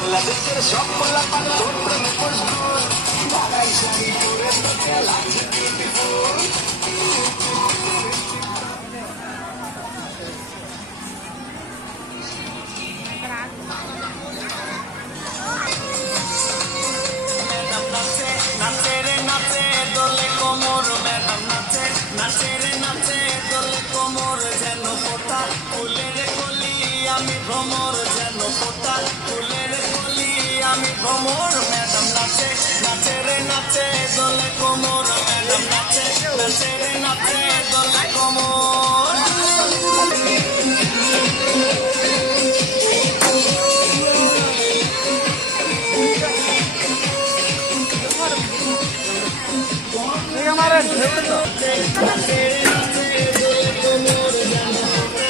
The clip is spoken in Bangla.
বাংলাদেশের সব পোলাপান তোর প্রেমে মজবুর ঢাকাই শাড়ি পরে তোকে লাগছে বিউটিফুল নাচে রে নাচে দোলে কোমর ম্যাডাম নাচে নাচে রে নাচে দোলে কোমর যেন পোতা ফুলের কলি আমি ভ্রমর যেন পোতা ফুলের কলি আমি ভ্রমর ম্যাডাম নাচে নাচে রে নাচে দোলে কোমর ম্যাডাম নাচে নাচে রে নাচে দোলে কোমর